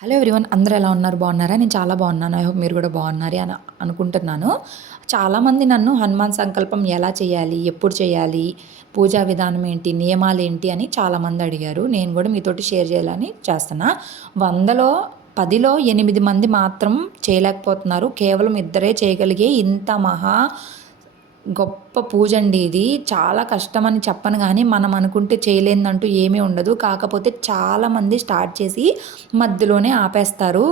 Hello everyone అందరూ ఎలా ఉన్నారు? బాగున్నారా? నేను చాలా బాగున్నాను. ఐ హోప్ మీరు కూడా బాగున్నారు అని అనుకుంటున్నాను. చాలామంది నన్ను హనుమాన్ సంకల్పం ఎలా చేయాలి? ఎప్పుడు చేయాలి? పూజా విధానం ఏంటి? నియమాలు ఏంటి? అని చాలామంది అడిగారు. నేను కూడా మీతోటి షేర్ చేయాలని చేస్తున్నా. వందలో పదిలో ఎనిమిది మంది మాత్రం చేయలేకపోతున్నారు. కేవలం ఇద్దరే చేయగలిగే ఇంత మహా గొప్ప పూజ అండి ఇది. చాలా కష్టమని చెప్పను కానీ మనం అనుకుంటే చేయలేదంటూ ఏమీ ఉండదు. కాకపోతే చాలామంది స్టార్ట్ చేసి మధ్యలోనే ఆపేస్తారు.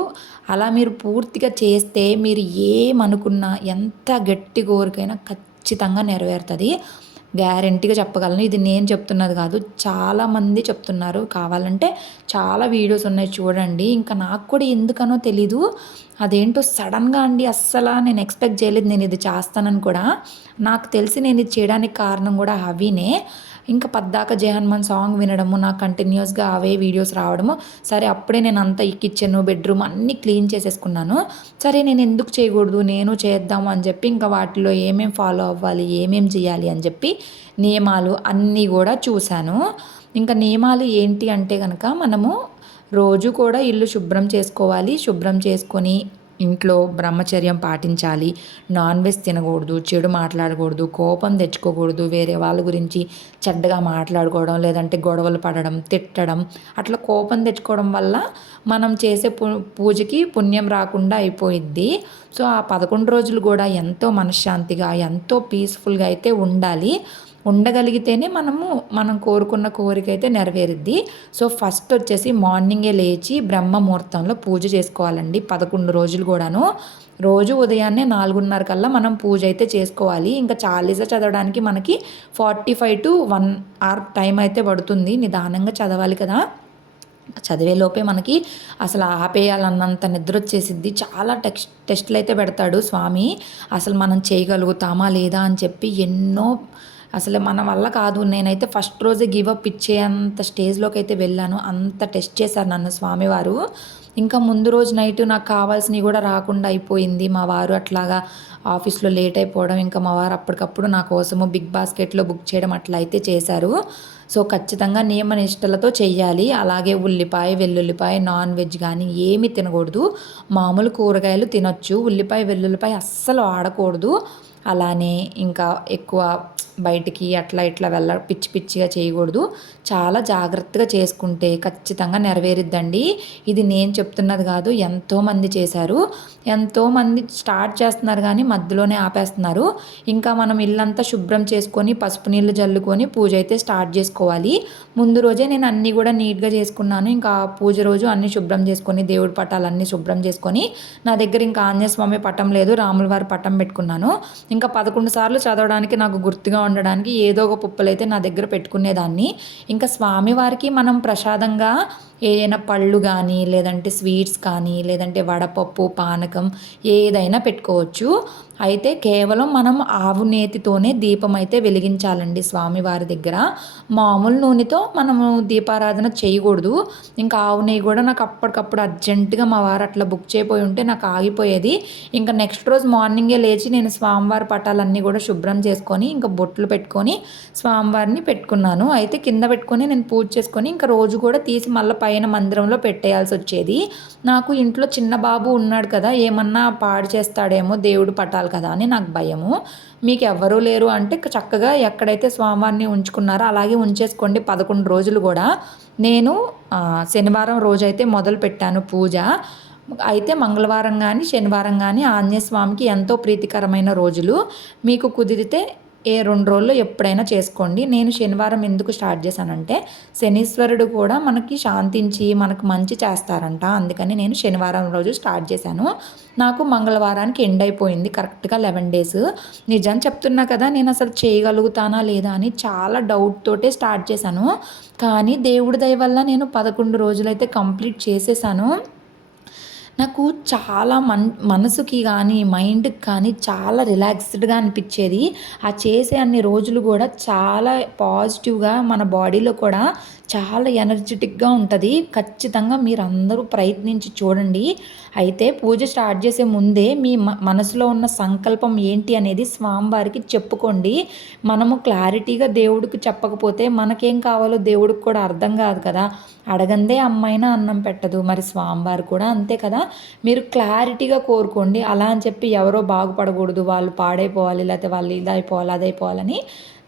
అలా మీరు పూర్తిగా చేస్తే మీరు ఏమనుకున్నా ఎంత గట్టి కోరికైనా ఖచ్చితంగా నెరవేరుతుంది. గ్యారంటీగా చెప్పగలను. ఇది నేను చెప్తున్నది కాదు. చాలామంది చెప్తున్నారు. కావాలంటే చాలా వీడియోస్ ఉన్నాయి చూడండి. ఇంకా నాకు కూడా ఎందుకనో తెలీదు. అదేంటో సడన్గా అండి అస్సలు నేను ఎక్స్పెక్ట్ చేయలేదు నేను ఇది చేస్తానని కూడా. నాకు తెలిసి నేను ఇది చేయడానికి కారణం కూడా హవీనే. ఇంకా పద్దాక జయహనుమాన్ సాంగ్ వినడము నాకు కంటిన్యూస్గా అవే వీడియోస్ రావడము సరే అప్పుడే నేను అంతా ఈ కిచెన్ బెడ్రూమ్ అన్నీ క్లీన్ చేసేసుకున్నాను. సరే నేను ఎందుకు చేయకూడదు నేను చేద్దాము అని చెప్పి ఇంకా వాటిలో ఏమేమి ఫాలో అవ్వాలి ఏమేమి చేయాలి అని చెప్పి నియమాలు అన్నీ కూడా చూశాను. ఇంకా నియమాలు ఏంటి అంటే కనుక మనము రోజు కూడా ఇల్లు శుభ్రం చేసుకోవాలి శుభ్రం చేసుకొని ఇంట్లో బ్రహ్మచర్యం పాటించాలి. నాన్ వెజ్ తినకూడదు చెడు మాట్లాడకూడదు కోపం తెచ్చుకోకూడదు వేరే వాళ్ళ గురించి చెడ్డగా మాట్లాడుకోవడం లేదంటే గొడవలు పడడం తిట్టడం అట్లా కోపం తెచ్చుకోవడం వల్ల మనం చేసే పూజకి పుణ్యం రాకుండా అయిపోయిద్ది. సో ఆ పదకొండు రోజులు కూడా ఎంతో మనశ్శాంతిగా ఎంతో పీస్ఫుల్గా అయితే ఉండాలి. ఉండగలిగితేనే మనము మనం కోరుకున్న కోరిక అయితే నెరవేరుద్ది. సో ఫస్ట్ వచ్చేసి మార్నింగే లేచి బ్రహ్మ ముహూర్తంలో పూజ చేసుకోవాలండి పదకొండు రోజులు కూడాను. రోజు ఉదయాన్నే నాలుగున్నర కల్లా మనం పూజ అయితే చేసుకోవాలి. ఇంకా చాలీస చదవడానికి మనకి forty five to one hour time అయితే పడుతుంది నిదానంగా చదవాలి కదా. చదివేలోపే మనకి అసలు ఆపేయాలన్నంత నిద్ర వచ్చేసిద్ది. చాలా టెక్స్ట్ టెస్ట్లు అయితే పెడతాడు స్వామి. అసలు మనం చేయగలుగుతామా లేదా అని చెప్పి ఎన్నో అసలు మన వల్ల కాదు. నేనైతే ఫస్ట్ రోజే గివప్ ఇచ్చేంత స్టేజ్లోకి అయితే వెళ్ళాను. అంత టెస్ట్ చేశారు నన్ను స్వామివారు. ఇంకా ముందు రోజు నైట్ నాకు కావాల్సినవి కూడా రాకుండా అయిపోయింది. మా వారు అట్లాగా ఆఫీస్లో లేట్ అయిపోవడం ఇంకా మా వారు అప్పటికప్పుడు నా కోసము బిగ్ బాస్కెట్లో బుక్ చేయడం అట్లా అయితే చేశారు. సో ఖచ్చితంగా నియమ నిష్టలతో చెయ్యాలి. అలాగే ఉల్లిపాయ వెల్లుల్లిపాయ నాన్ వెజ్ కానీ ఏమి తినకూడదు. మామూలు కూరగాయలు తినొచ్చు. ఉల్లిపాయ వెల్లుల్లిపాయ అస్సలు ఆడకూడదు. అలానే ఇంకా ఎక్కువ బయటికి అట్లా ఇట్లా వెళ్ళ పిచ్చి పిచ్చిగా చేయకూడదు. చాలా జాగ్రత్తగా చేసుకుంటే ఖచ్చితంగా నెరవేరుద్దండి. ఇది నేను చెప్తున్నది కాదు ఎంతోమంది చేశారు. ఎంతోమంది స్టార్ట్ చేస్తున్నారు కానీ మధ్యలోనే ఆపేస్తున్నారు. ఇంకా మనం ఇల్లంతా శుభ్రం చేసుకొని పసుపు నీళ్ళు జల్లుకొని పూజ అయితే స్టార్ట్ చేసుకోవాలి. ముందు రోజే నేను అన్నీ కూడా నీట్గా చేసుకున్నాను. ఇంకా పూజ రోజు అన్నీ శుభ్రం చేసుకొని దేవుడి పటాలన్నీ శుభ్రం చేసుకొని నా దగ్గర ఇంకా ఆంజనేయ స్వామి పటం లేదు రాముల వారి పటం పెట్టుకున్నాను. ఇంకా పదకొండు సార్లు చదవడానికి నాకు గుర్తుగా ఉండడానికి ఏదో ఒక పుప్పలు అయితే నా దగ్గర పెట్టుకునేదాన్ని. ఇంకా స్వామివారికి మనం ప్రసాదంగా ఏదైనా పళ్ళు కానీ లేదంటే స్వీట్స్ కానీ లేదంటే వడపప్పు పానకం ఏదైనా పెట్టుకోవచ్చు. అయితే కేవలం మనం ఆవు నేతితోనే దీపం అయితే వెలిగించాలండి స్వామివారి దగ్గర. మామూలు నూనెతో మనము దీపారాధన చేయకూడదు. ఇంకా ఆవు నెయ్యి కూడా నాకు అప్పటికప్పుడు అర్జెంటుగా మా వారు అట్లా బుక్ చేయపోయి ఉంటే నాకు ఆగిపోయేది. ఇంకా నెక్స్ట్ రోజు మార్నింగే లేచి నేను స్వామివారి పటాలన్నీ కూడా శుభ్రం చేసుకొని ఇంకా బొట్లు పెట్టుకొని స్వామివారిని పెట్టుకున్నాను. అయితే కింద పెట్టుకొని నేను పూజ చేసుకొని ఇంకా రోజు కూడా తీసి మళ్ళీ పైన మందిరంలో పెట్టేయాల్సి వచ్చేది. నాకు ఇంట్లో చిన్న బాబు ఉన్నాడు కదా ఏమన్నా పాడు చేస్తాడేమో దేవుడు పటాలు కదా అని నాకు భయము. మీకు ఎవ్వరూ లేరు అంటే చక్కగా ఎక్కడైతే స్వామివారిని ఉంచుకున్నారో అలాగే ఉంచేసుకోండి పదకొండు రోజులు కూడా. నేను శనివారం రోజైతే మొదలు పెట్టాను పూజ. అయితే మంగళవారం కానీ శనివారం కానీ ఆంజనేయ స్వామికి ఎంతో ప్రీతికరమైన రోజులు. మీకు కుదిరితే ఏ రెండు రోజుల్లో ఎప్పుడైనా చేసుకోండి. నేను శనివారం ఎందుకు స్టార్ట్ చేశానంటే శనీశ్వరుడు కూడా మనకి శాంతించి మనకు మంచి చేస్తారంట. అందుకని నేను శనివారం రోజు స్టార్ట్ చేశాను. నాకు మంగళవారానికి ఎండ్ అయిపోయింది కరెక్ట్గా లెవెన్ డేస్. నిజం చెప్తున్నా కదా నేను అసలు చేయగలుగుతానా లేదా అని చాలా డౌట్ తోటే స్టార్ట్ చేశాను. కానీ దేవుడి దయ వల్ల నేను పదకొండు రోజులైతే కంప్లీట్ చేసేసాను. నాకు చాలా మన్ మనసుకి కానీ మైండ్కి కానీ చాలా రిలాక్స్డ్గా అనిపించేది. ఆ చేసే అన్ని రోజులు కూడా చాలా పాజిటివ్గా మన బాడీలో కూడా చాలా ఎనర్జెటిక్గా ఉంటుంది. ఖచ్చితంగా మీరు అందరూ ప్రయత్నించి చూడండి. అయితే పూజ స్టార్ట్ చేసే ముందే మీ మనసులో ఉన్న సంకల్పం ఏంటి అనేది స్వామివారికి చెప్పుకోండి. మనము క్లారిటీగా దేవుడికి చెప్పకపోతే మనకేం కావాలో దేవుడికి కూడా అర్థం కాదు కదా. అడగందే అమ్మాయినా అన్నం పెట్టదు. మరి స్వామివారు కూడా అంతే కదా? మీరు క్లారిటీగా కోరుకోండి. అలా అని చెప్పి ఎవరో బాగుపడకూడదు. వాళ్ళు పాడైపోవాలి లేకపోతే వాళ్ళు ఇది అయిపోవాలి అది అయిపోవాలని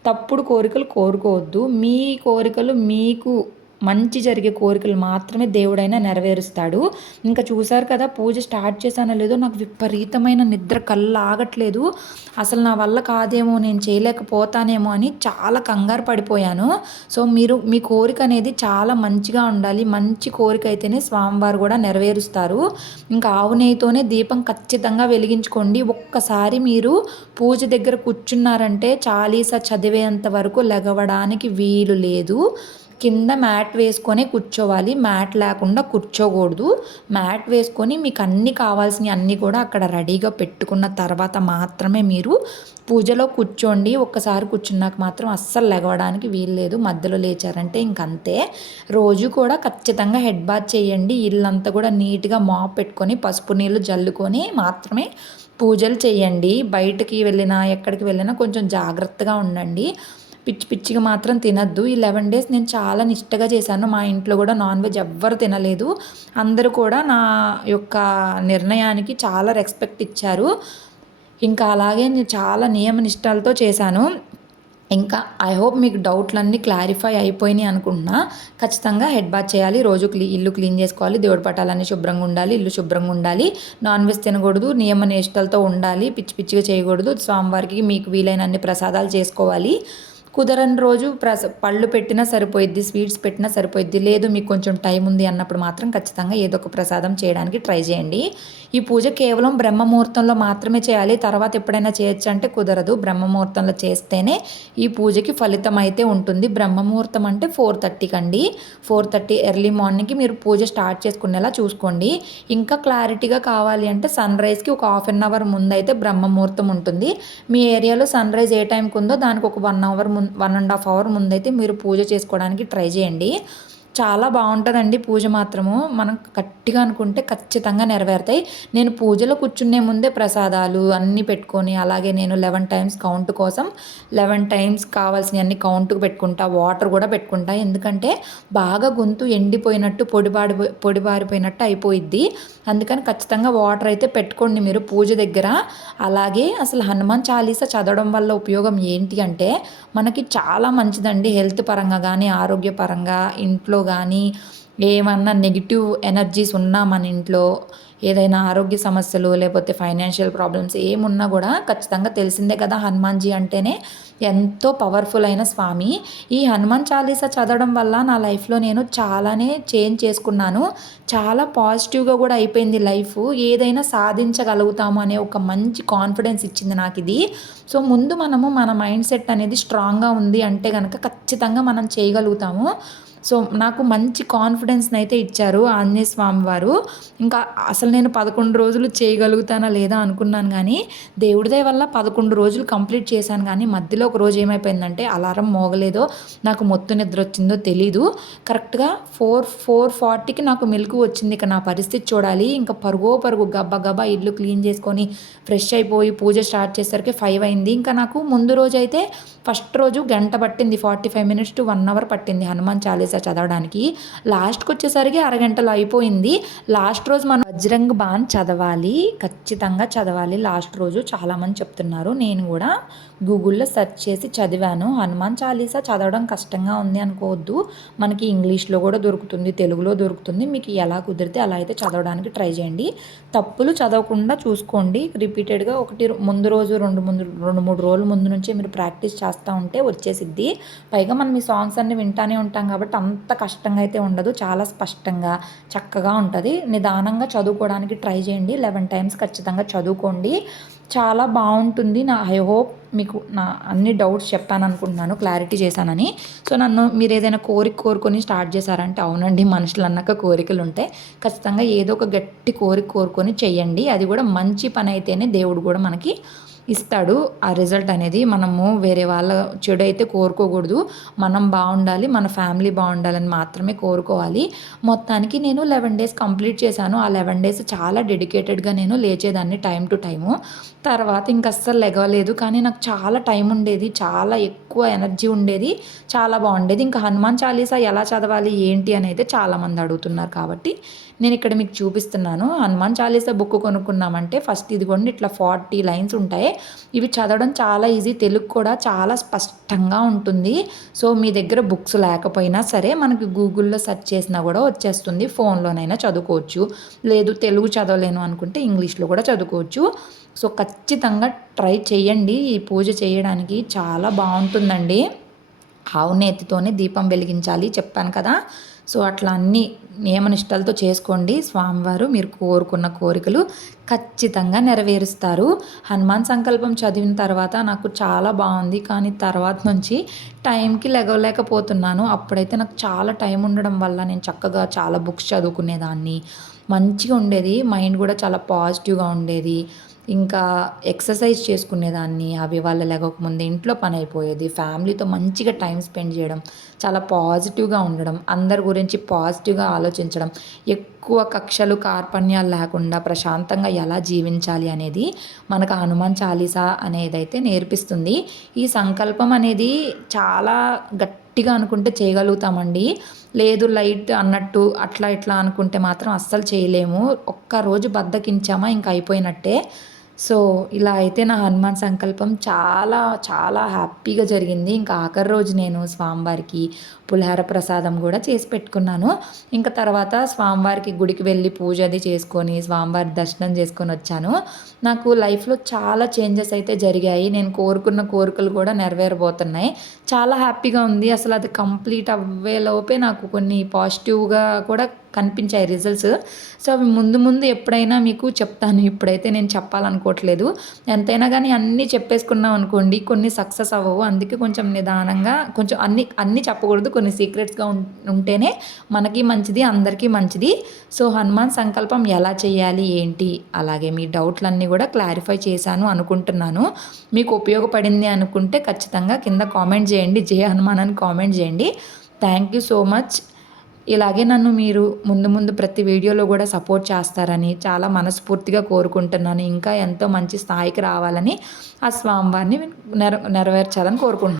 తప్పుడు కోరికలు కోరుకోవద్దు. మీ కోరికలు మీకు మంచి జరిగే కోరికలు మాత్రమే దేవుడైనా నెరవేరుస్తాడు. ఇంకా చూశారు కదా పూజ స్టార్ట్ చేశానో లేదో నాకు విపరీతమైన నిద్ర కళ్ళు ఆగట్లేదు అసలు నా వల్ల కాదేమో నేను చేయలేకపోతానేమో అని చాలా కంగారు పడిపోయాను. సో మీరు మీ కోరిక అనేది చాలా మంచిగా ఉండాలి. మంచి కోరిక అయితేనే స్వామివారు కూడా నెరవేరుస్తారు. ఇంకా ఆవు నెయ్యితోనే దీపం ఖచ్చితంగా వెలిగించుకోండి. ఒక్కసారి మీరు పూజ దగ్గర కూర్చున్నారంటే చాలీసా చదివేంత వరకు లెగవడానికి వీలు లేదు. కింద మ్యాట్ వేసుకొని కూర్చోవాలి. మ్యాట్ లేకుండా కూర్చోకూడదు. మ్యాట్ వేసుకొని మీకు అన్ని కావాల్సినవి అన్నీ కూడా అక్కడ రెడీగా పెట్టుకున్న తర్వాత మాత్రమే మీరు పూజలో కూర్చోండి. ఒక్కసారి కూర్చున్నాక మాత్రం అస్సలు లెగవడానికి వీలు లేదు. మధ్యలో లేచారంటే ఇంకంతే. రోజు కూడా ఖచ్చితంగా హెడ్ బాత్ చేయండి. ఇల్లంతా కూడా నీట్గా మాప్ పెట్టుకొని పసుపు నీళ్ళు జల్లుకొని మాత్రమే పూజలు చేయండి. బయటికి వెళ్ళినా ఎక్కడికి వెళ్ళినా కొంచెం జాగ్రత్తగా ఉండండి. పిచ్చి పిచ్చిగా మాత్రం తినద్దు. ఈ లెవెన్ డేస్ నేను చాలా నిష్టగా చేశాను. మా ఇంట్లో కూడా నాన్ వెజ్ ఎవ్వరు తినలేదు. అందరూ కూడా నా యొక్క నిర్ణయానికి చాలా రెస్పెక్ట్ ఇచ్చారు. ఇంకా అలాగే నేను చాలా నియమ నిష్టాలతో చేశాను. ఇంకా ఐ హోప్ మీకు డౌట్లన్నీ క్లారిఫై అయిపోయినాయి అనుకుంటున్నా. ఖచ్చితంగా హెడ్ బాత్ చేయాలి. రోజు క్లీ ఇల్లు క్లీన్ చేసుకోవాలి. దేవుడి పటాలన్నీ శుభ్రంగా ఉండాలి. ఇల్లు శుభ్రంగా ఉండాలి. నాన్ వెజ్ తినకూడదు. నియమ నిష్టలతో ఉండాలి. పిచ్చి పిచ్చిగా చేయకూడదు. స్వామివారికి మీకు వీలైనన్ని ప్రసాదాలు చేసుకోవాలి. కుదరని రోజు ప్రస పళ్ళు పెట్టినా సరిపోయిద్ది స్వీట్స్ పెట్టినా సరిపోయిద్ది. లేదు మీకు కొంచెం టైం ఉంది అన్నప్పుడు మాత్రం ఖచ్చితంగా ఏదో ఒక ప్రసాదం చేయడానికి ట్రై చేయండి. ఈ పూజ కేవలం బ్రహ్మముహూర్తంలో మాత్రమే చేయాలి. తర్వాత ఎప్పుడైనా చేయొచ్చు అంటే కుదరదు. బ్రహ్మముహూర్తంలో చేస్తేనే ఈ పూజకి ఫలితం అయితే ఉంటుంది. బ్రహ్మముహూర్తం అంటే ఫోర్ థర్టీకి అండి. ఫోర్ థర్టీ ఎర్లీ మార్నింగ్కి మీరు పూజ స్టార్ట్ చేసుకునేలా చూసుకోండి. ఇంకా క్లారిటీగా కావాలి అంటే సన్ రైజ్కి ఒక హాఫ్ అన్ అవర్ ముందు అయితే బ్రహ్మముహూర్తం ఉంటుంది. మీ ఏరియాలో సన్ రైజ్ ఏ టైంకి ఉందో దానికి ఒక వన్ అవర్ ముందు వన్ అండ్ హాఫ్ అవర్ ముందైతే మీరు పూజ చేసుకోవడానికి ట్రై చేయండి. చాలా బాగుంటుందండి పూజ మాత్రము. మనం గట్టిగా అనుకుంటే ఖచ్చితంగా నెరవేరుతాయి. నేను పూజలో కూర్చునే ముందే ప్రసాదాలు అన్నీ పెట్టుకొని అలాగే నేను లెవెన్ టైమ్స్ కౌంట్ కోసం లెవెన్ టైమ్స్ కావాల్సినవన్నీ కౌంట్కి పెట్టుకుంటా వాటర్ కూడా పెట్టుకుంటా. ఎందుకంటే బాగా గొంతు ఎండిపోయినట్టు పొడిబాడి పొడిబారిపోయినట్టు అయిపోయిద్ది. అందుకని ఖచ్చితంగా వాటర్ అయితే పెట్టుకోండి మీరు పూజ దగ్గర. అలాగే అసలు హనుమాన్ చాలీసా చదవడం వల్ల ఉపయోగం ఏంటి అంటే మనకి చాలా మంచిదండి హెల్త్ పరంగా కానీ ఆరోగ్యపరంగా ఇంట్లో కానీ ఏమన్నా నెగిటివ్ ఎనర్జీస్ ఉన్నా మన ఇంట్లో ఏదైనా ఆరోగ్య సమస్యలు లేకపోతే ఫైనాన్షియల్ ప్రాబ్లమ్స్ ఏమున్నా కూడా ఖచ్చితంగా తెలిసిందే కదా హనుమాన్జీ అంటేనే. ఎంతో పవర్ఫుల్ అయిన స్వామి. ఈ హనుమాన్ చాలీసా చదవడం వల్ల నా లైఫ్లో నేను చాలానే చేంజ్ చేసుకున్నాను. చాలా పాజిటివ్గా కూడా అయిపోయింది లైఫ్ ఏదైనా సాధించగలుగుతాము అనే ఒక మంచి కాన్ఫిడెన్స్ ఇచ్చింది నాకు ఇది సో ముందు మనము మన మైండ్ సెట్ అనేది స్ట్రాంగ్గా ఉంది అంటే కనుక ఖచ్చితంగా మనం చేయగలుగుతాము. సో నాకు మంచి కాన్ఫిడెన్స్ని అయితే ఇచ్చారు ఆంజనేయ స్వామి వారు. ఇంకా అసలు నేను పదకొండు రోజులు చేయగలుగుతానా లేదా అనుకున్నాను కానీ దేవుడిదే వల్ల పదకొండు రోజులు కంప్లీట్ చేశాను కానీ మధ్యలో ఒక రోజు ఏమైపోయిందంటే అలారం మోగలేదో నాకు మొత్తం నిద్ర వచ్చిందో తెలీదు. కరెక్ట్గా ఫోర్ ఫోర్ ఫార్టీకి నాకు మెలకు వచ్చింది. ఇక నా పరిస్థితి చూడాలి. ఇంకా పరుగో పరుగు గబ్బా గబ్బా ఇల్లు క్లీన్ చేసుకొని ఫ్రెష్ అయిపోయి పూజ స్టార్ట్ చేసరికి ఫైవ్ అయింది. ఇంకా నాకు ముందు రోజు అయితే ఫస్ట్ రోజు గంట పట్టింది. Forty five minutes to one hour పట్టింది హనుమాన్ చాలీసా చదవడానికి. లాస్ట్కి వచ్చేసరికి అరగంటలో అయిపోయింది. లాస్ట్ రోజు మనం వజ్రంగ్ బాన్ చదవాలి. ఖచ్చితంగా చదవాలి. లాస్ట్ రోజు చాలామంది చెప్తున్నారు. నేను కూడా గూగుల్లో సెర్చ్ చేసి చదివాను. హనుమాన్ చాలీసా చదవడం కష్టంగా ఉంది అనుకోవద్దు. మనకి ఇంగ్లీష్లో కూడా దొరుకుతుంది తెలుగులో దొరుకుతుంది. మీకు ఎలా కుదిరితే అలా అయితే చదవడానికి ట్రై చేయండి. తప్పులు చదవకుండా చూసుకోండి. రిపీటెడ్గా ఒకటి ముందు రోజు రెండు ముందు రెండు మూడు రోజుల ముందు నుంచే మీరు ప్రాక్టీస్ చేస్తూ ఉంటే వచ్చేసిద్ది. పైగా మనం ఈ సాంగ్స్ అన్ని వింటానే ఉంటాం కాబట్టి అంత కష్టంగా అయితే ఉండదు. చాలా స్పష్టంగా చక్కగా ఉంటుంది. నిదానంగా చదువుకోవడానికి ట్రై చేయండి. లెవెన్ టైమ్స్ ఖచ్చితంగా చదువుకోండి. చాలా బాగుంటుంది. నా ఐ హోప్ మీకు నా అన్ని డౌట్స్ చెప్పాను అనుకుంటున్నాను క్లారిటీ చేశానని. సో నన్ను మీరు ఏదైనా కోరిక కోరుకొని స్టార్ట్ చేశారంటే అవునండి మనుషులు అన్నాక కోరికలు ఉంటాయి ఖచ్చితంగా ఏదో ఒక గట్టి కోరిక కోరుకొని చేయండి అది కూడా మంచి పని అయితేనే దేవుడు కూడా మనకి ఇస్తాడు. ఆ రిజల్ట్ అనేది మనము వేరే వాళ్ళ చెడు అయితే కోరుకోకూడదు. మనం బాగుండాలి మన ఫ్యామిలీ బాగుండాలని మాత్రమే కోరుకోవాలి. మొత్తానికి నేను లెవెన్ డేస్ కంప్లీట్ చేశాను. ఆ లెవెన్ డేస్ చాలా డెడికేటెడ్గా నేను లేచేదాన్ని టైం టు టైము తర్వాత ఇంక అస్సలు లెగవలేదు. కానీ నాకు చాలా టైం ఉండేది. చాలా ఎక్కువ ఎనర్జీ ఉండేది. చాలా బాగుండేది. ఇంకా హనుమాన్ చాలీసా ఎలా చదవాలి ఏంటి అని అయితే చాలామంది అడుగుతున్నారు కాబట్టి నేను ఇక్కడ మీకు చూపిస్తున్నాను. హనుమాన్ చాలీసా బుక్ కొనుక్కున్నామంటే ఫస్ట్ ఇదిగోండి ఇట్లా ఫార్టీ లైన్స్ ఉంటాయి. ఇవి చదవడం చాలా ఈజీ. తెలుగు కూడా చాలా స్పష్టంగా ఉంటుంది. సో మీ దగ్గర బుక్స్ లేకపోయినా సరే మనకి గూగుల్లో సెర్చ్ చేసినా కూడా వచ్చేస్తుంది. ఫోన్లోనైనా చదువుకోవచ్చు. లేదు తెలుగు చదవలేను అనుకుంటే ఇంగ్లీష్లో కూడా చదువుకోవచ్చు. సో ఖచ్చితంగా ఖచ్చితంగా ట్రై చేయండి ఈ పూజ చేయడానికి చాలా బాగుంటుందండి. ఆవు నేతితోనే దీపం వెలిగించాలి చెప్పాను కదా. సో అట్లా అన్ని నియమనిష్టలతో చేసుకోండి. స్వామివారు మీరు కోరుకున్న కోరికలు ఖచ్చితంగా నెరవేరుస్తారు. హనుమాన్ సంకల్పం చదివిన తర్వాత నాకు చాలా బాగుంది. కానీ తర్వాత నుంచి టైంకి లెగవలేకపోతున్నాను. అప్పుడైతే నాకు చాలా టైం ఉండడం వల్ల నేను చక్కగా చాలా బుక్స్ చదువుకునేదాన్ని. మంచిగా ఉండేది. మైండ్ కూడా చాలా పాజిటివ్గా ఉండేది. ఇంకా ఎక్సర్సైజ్ చేసుకునేదాన్ని అవి వాళ్ళ లేకపోతే ఇంట్లో పని అయిపోయేది ఫ్యామిలీతో మంచిగా టైం స్పెండ్ చేయడం చాలా పాజిటివ్గా ఉండడం అందరి గురించి పాజిటివ్గా ఆలోచించడం ఎక్కువ కక్షలు కార్పణ్యాలు లేకుండా ప్రశాంతంగా ఎలా జీవించాలి అనేది మనకు హనుమాన్ చాలీసా అనేదైతే నేర్పిస్తుంది. ఈ సంకల్పం అనేది చాలా గట్టిగా అనుకుంటే చేయగలుగుతామండి. లేదు లైట్ అన్నట్టు అట్లా ఇట్లా అనుకుంటే మాత్రం అస్సలు చేయలేము. ఒక్కరోజు బద్దకించామా ఇంకా అయిపోయినట్టే. సో ఇలా అయితే నా హనుమాన్ సంకల్పం చాలా చాలా హ్యాపీగా జరిగింది. ఇంకా ఆఖరి రోజు నేను స్వామివారికి పులిహార ప్రసాదం కూడా చేసి పెట్టుకున్నాను. ఇంకా తర్వాత స్వామివారికి గుడికి వెళ్ళి పూజ అది చేసుకొని స్వామివారి దర్శనం చేసుకొని వచ్చాను. నాకు లైఫ్లో చాలా చేంజెస్ అయితే జరిగాయి. నేను కోరుకున్న కోరికలు కూడా నెరవేరబోతున్నాయి. చాలా హ్యాపీగా ఉంది. అసలు అది కంప్లీట్ అవ్వేలోపే నాకు కొన్ని పాజిటివ్గా కూడా కనిపించాయి రిజల్ట్స్. సో అవి ముందు ముందు ఎప్పుడైనా మీకు చెప్తాను. ఇప్పుడైతే నేను చెప్పాలనుకోవట్లేదు. ఎంతైనా కానీ అన్నీ చెప్పేసుకున్నాం అనుకోండి కొన్ని సక్సెస్ అవ్వవు. అందుకే కొంచెం నిదానంగా కొంచెం అన్ని అన్నీ చెప్పకూడదు. కొన్ని సీక్రెట్స్గా ఉంటేనే మనకి మంచిది అందరికీ మంచిది. సో హనుమాన్ సంకల్పం ఎలా చేయాలి ఏంటి? అలాగే మీ డౌట్లన్నీ కూడా క్లారిఫై చేశాను అనుకుంటున్నాను. మీకు ఉపయోగపడింది అనుకుంటే ఖచ్చితంగా కింద కామెంట్ చేయండి. జయ హనుమాన్ అని కామెంట్ చేయండి. Thank you so much. ఇలాగే నన్ను మీరు ముందు ముందు ప్రతి వీడియోలో కూడా సపోర్ట్ చేస్తారని చాలా మనస్ఫూర్తిగా కోరుకుంటున్నాను. ఇంకా ఎంతో మంచి స్థాయికి రావాలని ఆ స్వామివారిని నెర నెరవేర్చాలని కోరుకుంటున్నాను.